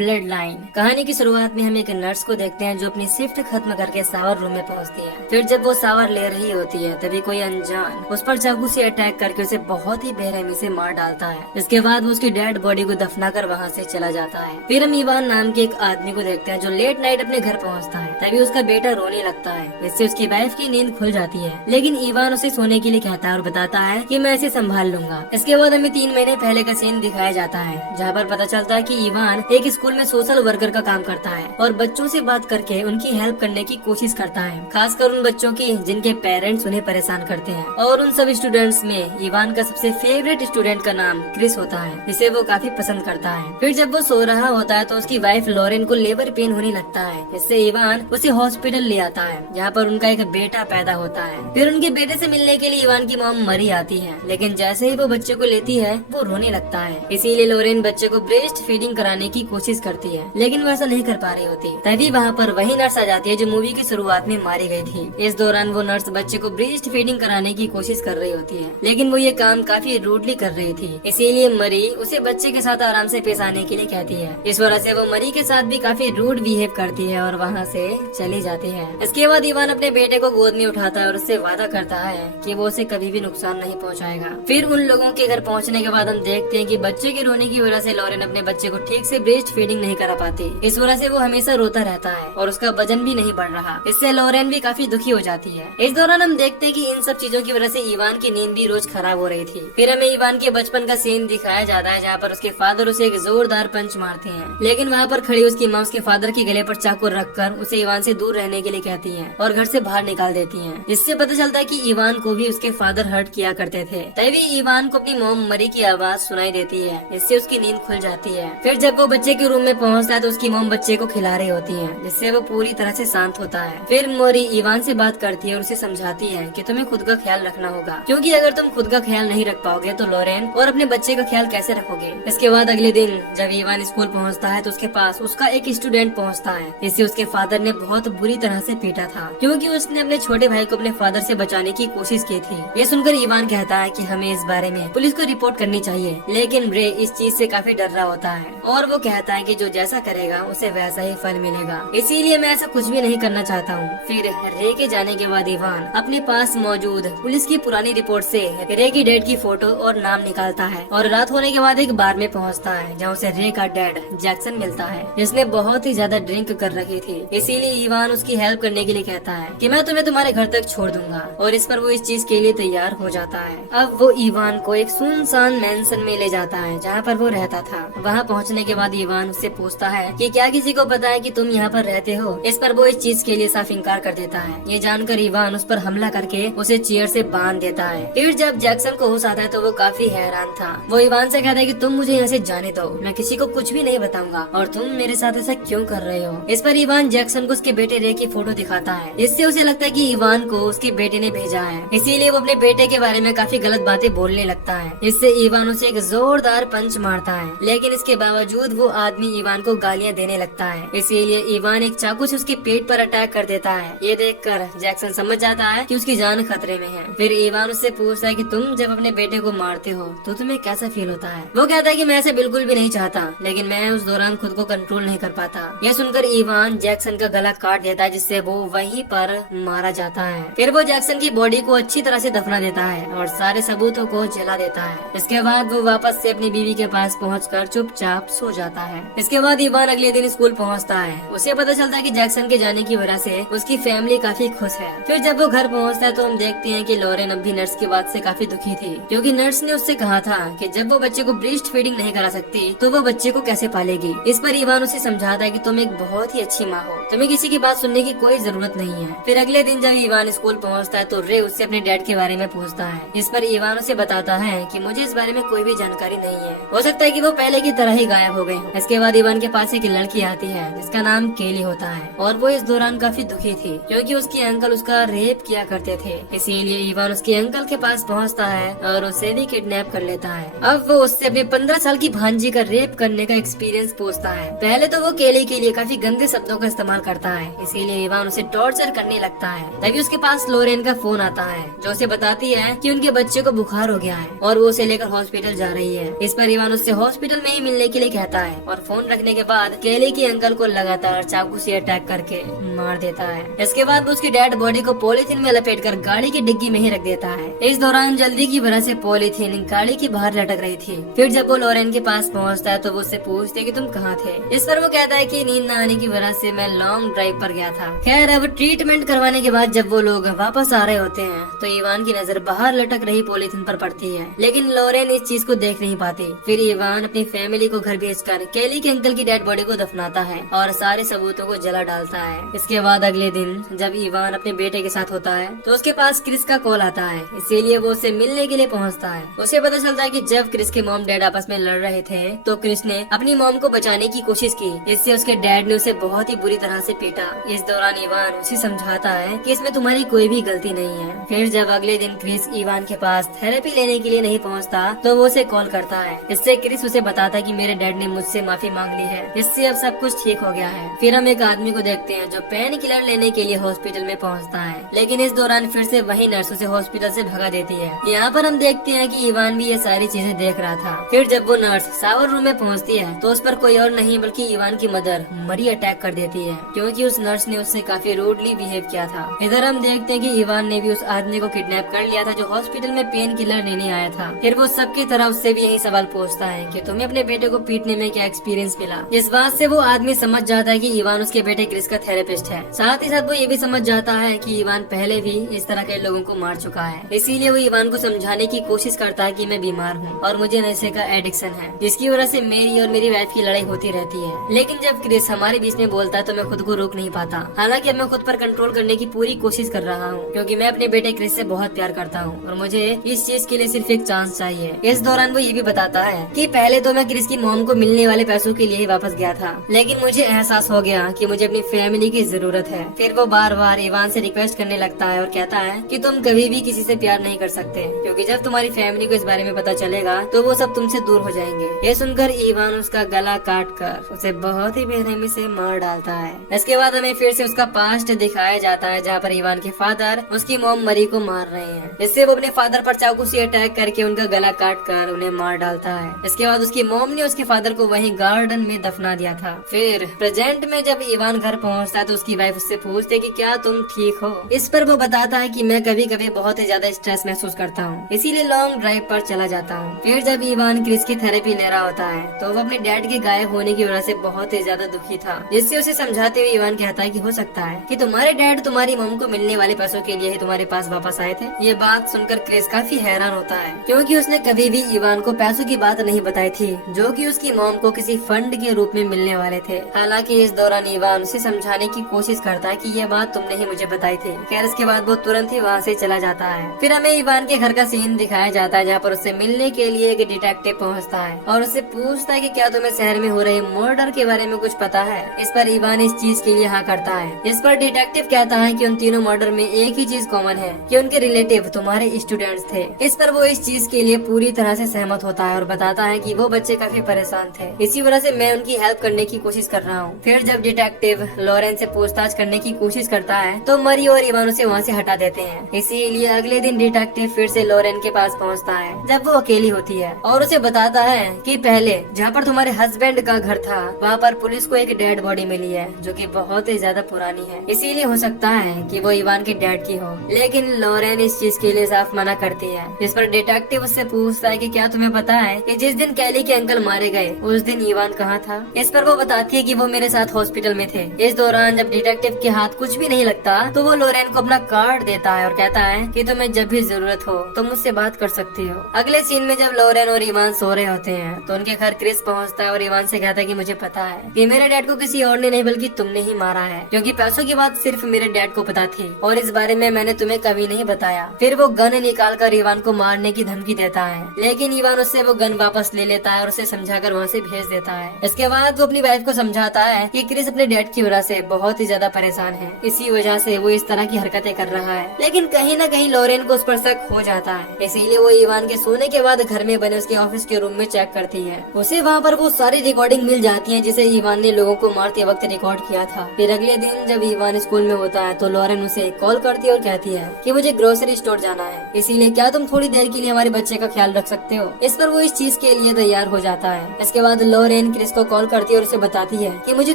Blood line. कहानी की शुरुआत में हम एक नर्स को देखते हैं जो अपनी शिफ्ट खत्म करके शावर रूम में पहुंचती है। फिर जब वो शावर ले रही होती है तभी कोई अनजान उस पर चाकू से अटैक करके उसे बहुत ही बेरहमी से मार डालता है। इसके बाद वो उसकी डेड बॉडी को दफनाकर वहाँ से चला जाता है। फिर हम इवान नाम के एक आदमी को देखते हैं जो लेट नाइट अपने घर पहुँचता है। तभी उसका बेटा रोने लगता है। इससे उसकी वाइफ की नींद खुल जाती है, लेकिन इवान उसे सोने के लिए कहता है और बताता है कि मैं इसे संभाल लूंगा। इसके बाद हमें 3 महीने पहले का सीन दिखाया जाता है, जहाँ पर पता चलता है कि इवान एक स्कूल में सोशल वर्कर का काम करता है और बच्चों से बात करके उनकी हेल्प करने की कोशिश करता है, खासकर उन बच्चों की जिनके पेरेंट्स उन्हें परेशान करते हैं। और उन सब स्टूडेंट्स में इवान का सबसे फेवरेट स्टूडेंट का नाम क्रिस होता है, जिसे वो काफी पसंद करता है। फिर जब वो सो रहा होता है तो उसकी वाइफ लॉरेन को लेबर पेन होने लगता है, जिससे इवान उसे हॉस्पिटल ले आता है, जहाँ पर उनका एक बेटा पैदा होता है। फिर उनके बेटे से मिलने के लिए इवान की मॉम मरी आती है, लेकिन जैसे ही वो बच्चे को लेती है वो रोने लगता है। इसीलिए लॉरेन बच्चे को ब्रेस्ट फीडिंग कराने की कोशिश करती है, लेकिन वो ऐसा नहीं कर पा रही होती। तभी वहाँ पर वही नर्स आ जाती है जो मूवी की शुरुआत में मारी गई थी। इस दौरान वो नर्स बच्चे को ब्रेस्ट फीडिंग कराने की कोशिश कर रही होती है, लेकिन वो ये काम काफी रूडली कर रही थी। इसीलिए मरी उसे बच्चे के साथ आराम से पेश आने के लिए कहती है। इस वजह से वो मरी के साथ भी काफी रूड बिहेव करती है और वहाँ से चली जाती है। इसके बाद इवान अपने बेटे को गोद में उठाता है और उससे वादा करता है कि वो उसे कभी भी नुकसान नहीं पहुँचाएगा। फिर उन लोगों के घर पहुँचने के बाद हम देखते हैं कि बच्चे के रोने की वजह से लॉरेन अपने बच्चे को ठीक से ब्रेस्ट फीडिंग नहीं करा पाती। इस वजह से वो हमेशा रोता रहता है और उसका वजन भी नहीं बढ़ रहा। इससे लॉरेन भी काफी दुखी हो जाती है। इस दौरान हम देखते हैं कि इन सब चीजों की वजह से इवान की नींद भी रोज खराब हो रही थी। फिर हमें इवान के बचपन का सीन दिखाया जाता है, जहाँ पर उसके फादर उसे एक जोरदार पंच मारते हैं, लेकिन वहाँ पर खड़ी उसकी माँ उसके फादर के गले पर चाकू रखकर उसे इवान से दूर रहने के लिए कहती है और घर से बाहर निकाल देती है। इससे पता चलता है कि इवान को भी उसके फादर हर्ट किया करते थे। तभी इवान को अपनी मॉम मरी की आवाज सुनाई देती है, इससे उसकी नींद खुल जाती है। फिर जब वो बच्चे के रूम में पहुंचता है तो उसकी मॉम बच्चे को खिला रही होती है, जिससे वो पूरी तरह से शांत होता है। फिर मोरी इवान से बात करती है और उसे समझाती है कि तुम्हें खुद का ख्याल रखना होगा, क्योंकि अगर तुम खुद का ख्याल नहीं रख पाओगे तो लॉरेन और अपने बच्चे का ख्याल कैसे रखोगे। इसके बाद अगले दिन जब इवान स्कूल पहुंचता है तो उसके पास उसका एक स्टूडेंट पहुंचता है, जिसे उसके फादर ने बहुत बुरी तरह से पीटा था, क्योंकि उसने अपने छोटे भाई को अपने फादर से बचाने की कोशिश की थी। ये सुनकर इवान कहता है कि हमें इस बारे में पुलिस को रिपोर्ट करनी चाहिए, लेकिन रे इस चीज से काफी डर रहा होता है और वो कहता है कि जो जैसा करेगा उसे वैसा ही फल मिलेगा, इसीलिए मैं ऐसा कुछ भी नहीं करना चाहता हूँ। फिर रे के जाने के बाद इवान अपने पास मौजूद पुलिस की पुरानी रिपोर्ट से रे की डेड की फोटो और नाम निकालता है और रात होने के बाद एक बार में पहुँचता है, जहाँ उसे रे का डैड जैक्सन मिलता है, जिसने बहुत ही ज्यादा ड्रिंक कर रखी थी। इसीलिए इवान उसकी हेल्प करने के लिए कहता है कि मैं तुम्हें तुम्हारे घर तक छोड़ दूंगा, और इस पर वो इस चीज के लिए तैयार हो जाता है। अब वो इवान को एक सुनसान मैंसन में ले जाता है जहाँ पर वो रहता था। वहाँ पहुँचने के बाद इवान उससे पूछता है कि क्या किसी को पता है कि तुम यहाँ पर रहते हो। इस पर वो इस चीज के लिए साफ इंकार कर देता है। ये जानकर इवान उस पर हमला करके उसे चेयर से बांध देता है। फिर जब जैक्सन को होश आता है तो वो काफी हैरान था। वो इवान से कहता है कि तुम मुझे यहाँ से जाने दो, मैं किसी को कुछ भी नहीं बताऊंगा और तुम मेरे साथ ऐसा क्यों कर रहे हो। इस पर इवान जैक्सन को उसके बेटे रे की फोटो दिखाता है, इससे उसे लगता है कि इवान को उसके बेटे ने भेजा है, इसीलिए वो अपने बेटे के बारे में काफी गलत बातें बोलने लगता है। इससे इवान उसे एक जोरदार पंच मारता है, लेकिन इसके बावजूद वो आदमी इवान को गालियाँ देने लगता है। इसीलिए इवान एक चाकू से उसके पेट पर अटैक कर देता है। ये देखकर जैक्सन समझ जाता है कि उसकी जान खतरे में है। फिर इवान उससे पूछता है कि तुम जब अपने बेटे को मारते हो तो तुम्हें कैसा फील होता है। वो कहता है कि मैं ऐसे बिल्कुल भी नहीं चाहता, लेकिन मैं उस दौरान खुद को कंट्रोल नहीं कर पाता। यह सुनकर इवान जैक्सन का गला काट देता है, जिससे वो वहीं पर मारा जाता है। फिर वो जैक्सन की बॉडी को अच्छी तरह से दफना देता है और सारे सबूतों को जला देता है। इसके बाद वो वापस से अपनी बीवी के पास पहुंचकर चुपचाप सो जाता है। इसके बाद इवान अगले दिन स्कूल पहुंचता है। उसे पता चलता है कि जैक्सन के जाने की वजह से उसकी फैमिली काफी खुश है। फिर जब वो घर पहुंचता है तो हम देखते हैं कि लॉरेन अब भी नर्स की बात से काफी दुखी थी, क्योंकि नर्स ने उससे कहा था कि जब वो बच्चे को ब्रेस्ट फीडिंग नहीं करा सकती तो वो बच्चे को कैसे पालेगी। इस पर इवान उसे समझाता है कि तुम एक बहुत ही अच्छी माँ हो, तुम्हें किसी की बात सुनने की कोई जरूरत नहीं है। फिर अगले दिन जब इवान स्कूल पहुंचता है तो रे उससे अपने डैड के बारे में पूछता है। इस पर इवान उसे बताता है कि मुझे इस बारे में कोई भी जानकारी नहीं है, हो सकता है कि वो पहले की तरह ही गायब हो गए। इसके बाद इवान के पास एक लड़की आती है जिसका नाम केली होता है, और वो इस दौरान काफी दुखी थी क्योंकि उसके अंकल उसका रेप किया करते थे। इसीलिए इवान उसके अंकल के पास पहुंचता है और उसे भी किडनैप कर लेता है। अब वो उससे अपने 15 साल की भांजी का रेप करने का एक्सपीरियंस पूछता है। पहले तो वो केली के लिए काफी गंदे शब्दों का इस्तेमाल करता करता है, इसीलिए इवान उसे टॉर्चर करने लगता है। तभी उसके पास लोरेन का फोन आता है जो उसे बताती है कि उनके बच्चे को बुखार हो गया है और वो उसे लेकर हॉस्पिटल जा रही है। इस पर इवान उससे हॉस्पिटल में ही मिलने के लिए कहता है और फोन रखने के बाद केली के अंकल को लगातार चाकू से अटैक करके मार देता है। इसके बाद वो उसकी डेड बॉडी को पॉलीथीन में लपेटकर गाड़ी की डिग्गी में ही रख देता है। इस दौरान जल्दी की वजह से पॉलीथीन गाड़ी के बाहर लटक रही थी। फिर जब वो लोरेन के पास पहुंचता है तो वो उससे पूछते कि तुम कहाँ थे। इस पर वो कहता है कि नींद न आने की वजह से मैं लॉन्ग ड्राइव पर गया था। खैर अब ट्रीटमेंट करवाने के बाद जब वो लोग वापस आ रहे होते हैं तो इवान की नजर बाहर लटक रही पॉलीथीन पर पड़ती है, लेकिन लोरेन इस चीज को देख नहीं पाती। फिर इवान अपनी फैमिली को घर भेजकर केली के अंकल की डेड बॉडी को दफनाता है और सारे सबूतों को जला डालता है। इसके बाद अगले दिन जब इवान अपने बेटे के साथ होता है तो उसके पास क्रिस का कॉल आता है, इसीलिए वो उससे मिलने के लिए पहुंचता है। उसे पता चलता है कि जब क्रिस के मॉम डैड आपस में लड़ रहे थे तो क्रिस ने अपनी मॉम को बचाने की कोशिश की, इससे उसके डैड ने उसे बहुत ही बुरी तरह से पीटा। इस दौरान इवान उसे समझाता है कि इसमें तुम्हारी कोई भी गलती नहीं है। फिर जब अगले दिन क्रिस इवान के पास थेरेपी लेने के लिए नहीं पहुंचता तो वो उसे कॉल करता है। इससे क्रिस उसे बताता है कि मेरे डैड ने मुझसे माफी मांग ली है, इससे अब सब कुछ ठीक हो गया है। फिर हम एक आदमी को देखते हैं जो पेन किलर लेने के लिए हॉस्पिटल में पहुंचता है, लेकिन इस दौरान फिर से वही नर्स उसे हॉस्पिटल से भगा देती है। यहाँ पर हम देखते हैं कि इवान भी ये सारी चीजें देख रहा था। फिर जब वो नर्स शावर रूम में पहुँचती है तो उस पर कोई और नहीं बल्कि इवान की मदर मरी अटैक कर देती है, क्योंकि उस नर्स ने उससे काफी रूडली बिहेव किया था। इधर हम देखते हैं कि इवान ने भी उस आदमी को किडनैप कर लिया था जो हॉस्पिटल में पेन किलर लेने आया था। फिर वो सबकी तरह उससे भी यही सवाल पूछता है कि तुम्हें अपने बेटे को पीटने में क्या एक्सपीरियंस मिला। इस बात से वो आदमी समझ जाता है कि इवान उसके बेटे क्रिस का थेरेपिस्ट है। साथ ही साथ वो ये भी समझ जाता है कि इवान पहले भी इस तरह के लोगों को मार चुका है, इसीलिए वो इवान को समझाने की कोशिश करता है कि मैं बीमार हूँ और मुझे नशे का एडिक्शन है, जिसकी वजह से मेरी और मेरी वाइफ की लड़ाई होती रहती है। लेकिन जब क्रिस हमारे बीच में बोलता है तो मैं खुद को रोक नहीं पाता। हालांकि अब मैं खुद पर कंट्रोल करने की पूरी कोशिश कर रहा हूँ, क्योंकि मैं अपने बेटे क्रिस से बहुत प्यार करता हूँ और मुझे इस चीज के लिए सिर्फ एक चांस चाहिए। इस दौरान वो ये भी बताता है कि पहले तो मैं क्रिस की मॉम को मिलने वाले पैसों के लिए ही वापस गया था, लेकिन मुझे एहसास हो गया कि मुझे अपनी फैमिली की जरूरत है। फिर वो बार बार इवान से रिक्वेस्ट करने लगता है और कहता है कि तुम कभी भी किसी से प्यार नहीं कर सकते, क्योंकि जब तुम्हारी फैमिली को इस बारे में पता चलेगा तो वो सब तुमसे दूर हो जाएंगे। ये सुनकर इवान उसका गला काट कर उसे बहुत ही बेरहमी से मार डालता है। इसके बाद हमें फिर से उसका पास्ट दिखाया जाता है, जहाँ पर इवान के फादर उसकी मॉम मरी को मार रहे हैं। इससे वो अपने फादर पर चाकू से अटैक करके उनका गला काट कर उन्हें मार डालता है। इसके बाद उसकी मॉम ने उसके फादर को वहीं गार्डन में दफना दिया था। फिर प्रेजेंट में जब इवान घर पहुँचता है तो उसकी वाइफ उससे पूछती है कि क्या तुम ठीक हो। इस पर वो बताता है कि मैं कभी कभी बहुत ही ज्यादा स्ट्रेस महसूस करता हूँ, इसीलिए लॉन्ग ड्राइव पर चला जाता हूँ। फिर जब इवान क्रिस की थेरेपी ले रहा होता है तो वो अपने डैड के गायब होने की वजह से बहुत ही ज्यादा दुखी था, जिससे उसे समझाते हुए इवान कहता है कि हो सकता है कि तुम्हारे डैड तुम्हारी मॉम को मिलने वाले पैसों के लिए ही तुम्हारे पास वापस आए थे। ये बात सुनकर क्रिस काफी हैरान होता है, क्योंकि उसने कभी भी इवान को पैसों की बात नहीं बताई थी जो कि उसकी मॉम को किसी फंड के रूप में मिलने वाले थे। हालांकि इस दौरान इवान उसे समझाने की कोशिश करता है कि ये बात तुमने ही मुझे बताई थी। खैर इसके बाद वो तुरंत ही वहाँ से चला जाता है। फिर हमें इवान के घर का सीन दिखाया जाता है, जहाँ पर उससे मिलने के लिए एक डिटेक्टिव पहुँचता है और उससे पूछता है कि क्या तुम्हें शहर में हो रहे मर्डर के बारे में कुछ पता है। इस पर इवान इस चीज के लिए हाँ करता है। इस पर डिटेक्टिव कहता है कि उन तीनों मर्डर में एक ही चीज कॉमन है कि उनके रिलेटिव तुम्हारे स्टूडेंट्स थे। इस पर वो इस चीज के लिए पूरी तरह से सहमत होता है और बताता है कि वो बच्चे काफी परेशान थे, इसी वजह से मैं उनकी हेल्प करने की कोशिश कर रहा हूँ। फिर जब डिटेक्टिव लॉरेन से पूछताछ करने की कोशिश करता है तो मरी और इवान उसे वहाँ से हटा देते हैं। इसीलिए अगले दिन डिटेक्टिव फिर से लॉरेन के पास पहुँचता है जब वो अकेली होती है और उसे बताता है कि पहले जहाँ पर तुम्हारे हस्बैंड का घर था वहाँ पर पुलिस को एक डेड बॉडी मिली है जो कि बहुत ही ज्यादा पुरानी है, इसीलिए हो सकता है कि वो इवान के डैड की हो। लेकिन लॉरेन इस चीज के लिए साफ मना करती है। इस पर डिटेक्टिव उससे पूछता है कि क्या तुम्हें पता है कि जिस दिन कैली के अंकल मारे गए उस दिन इवान कहाँ था। इस पर वो बताती है कि वो मेरे साथ हॉस्पिटल में थे। इस दौरान जब डिटेक्टिव के हाथ कुछ भी नहीं लगता तो वो लॉरेन को अपना कार्ड देता है और कहता है कि तुम्हें जब भी जरूरत हो तो मुझसे बात कर सकती हो। अगले सीन में जब लॉरेन और इवान सो रहे होते हैं तो उनके घर क्रिस पहुँचता है और इवान से कहता है कि मुझे पता है कि मेरे डैड को किसी और ने नहीं बल्कि तुमने ही मारा है, क्योंकि पैसों की बात सिर्फ मेरे डैड को पता थी और इस बारे में मैंने तुम्हें कभी नहीं बताया। फिर वो गन निकाल कर इवान को मारने की धमकी देता है, लेकिन इवान उससे वो गन वापस ले लेता है और उसे समझाकर वहाँ से भेज देता है। इसके बाद वो अपनी वाइफ को समझाता है कि क्रिस अपने डैड की वजह से बहुत ही ज्यादा परेशान है, इसी वजह से वो इस तरह की हरकतें कर रहा है। लेकिन कहीं न कहीं लॉरेन को उस पर शक हो जाता है, इसीलिए वो इवान के सोने के बाद घर में बने उसके ऑफिस के रूम में चेक करती है। उसे वहाँ पर वो सारी रिकॉर्डिंग मिल जाती है जिसे इवान ने लोगों को मारते वक्त रिकॉर्ड किया था। फिर अगले दिन जब इवान स्कूल में होता है तो लॉरेन उसे कॉल करती है और कहती है कि मुझे ग्रोसरी स्टोर जाना है, इसीलिए क्या तुम थोड़ी देर के लिए हमारे बच्चे का ख्याल रख सकते हो। इस पर वो इस चीज के लिए तैयार हो जाता है। इसके बाद लॉरेन क्रिस को कॉल करती है और उसे बताती है कि मुझे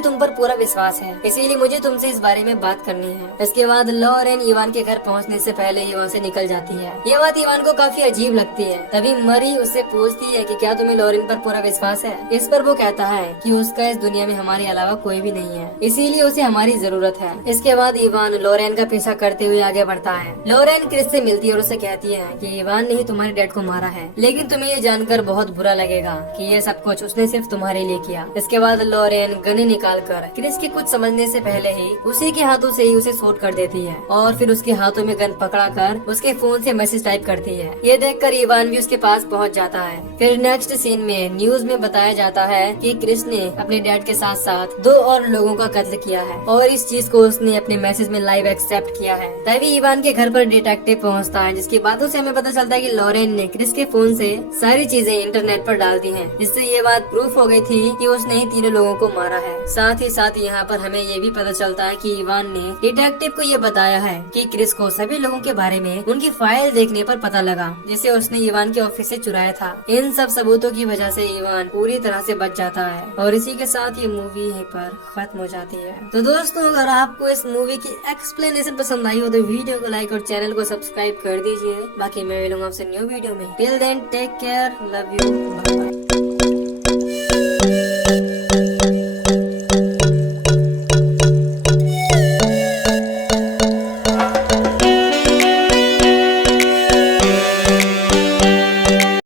तुम पर पूरा विश्वास है, इसीलिए मुझे तुमसे इस बारे में बात करनी है। इसके बाद लॉरेन इवान के घर पहुंचने से पहले ही वहाँ से निकल जाती है। ये बात इवान को काफी अजीब लगती है। तभी मरी उससे पूछती है कि क्या तुम्हें लॉरेन पर पूरा विश्वास है। इस पर वो कहता है कि उसका इस दुनिया में हमारे अलावा कोई भी नहीं है, इसीलिए उसे हमारी जरूरत है। इसके बाद इवान लॉरेन का पीछा करते हुए आगे बढ़ता है। लॉरेन क्रिस से मिलती है और उसे कहती है कि इवान ने ही तुम्हारे डैड को मारा है, लेकिन तुम्हें ये जानकर बहुत बुरा लगेगा कि ये सब कुछ उसने सिर्फ तुम्हारे लिए किया। इसके बाद लॉरेन गन निकाल कर क्रिस के कुछ समझने से पहले ही उसी के हाथों से ही उसे शूट कर देती है और फिर उसके हाथों में गन पकड़ा कर उसके फोन से मैसेज टाइप करती है। ये देखकर इवान भी उसके पास पहुंच जाता है। फिर नेक्स्ट सीन में न्यूज में बताया जाता है कि क्रिस ने अपने डैड के साथ साथ 2 और लोगों का कत्ल किया है और इस चीज को उसने अपने मैसेज में लाइव एक्सेप्ट किया है। तभी इवान के घर पर डिटेक्टिव पहुंचता है, जिसकी बातों से हमें पता चलता है कि लॉरेन ने क्रिस के फोन से सारी चीजें इंटरनेट पर डाल दी हैं, जिससे ये बात प्रूफ हो गई थी कि उसने ही तीनों लोगों को मारा है। साथ ही साथ यहाँ पर हमें ये भी पता चलता है कि इवान ने डिटेक्टिव को ये बताया है कि क्रिस को सभी लोगों के बारे में उनकी फाइल देखने पर पता लगा, जिसे उसने इवान के ऑफिस से चुराया था। इन सब सबूतों की वजह से इवान पूरी तरह से बच जाता है और इसी के साथ ये मूवी यहीं पर खत्म हो जाती है। तो दोस्तों, अगर आपको इस मूवी की एक्सप्लेनेशन पसंद आई हो तो वीडियो को लाइक और चैनल को सब्सक्राइब कर दीजिए। बाकी मैं मिलूंगा आपसे न्यू वीडियो में। Till then take care, love you, bye.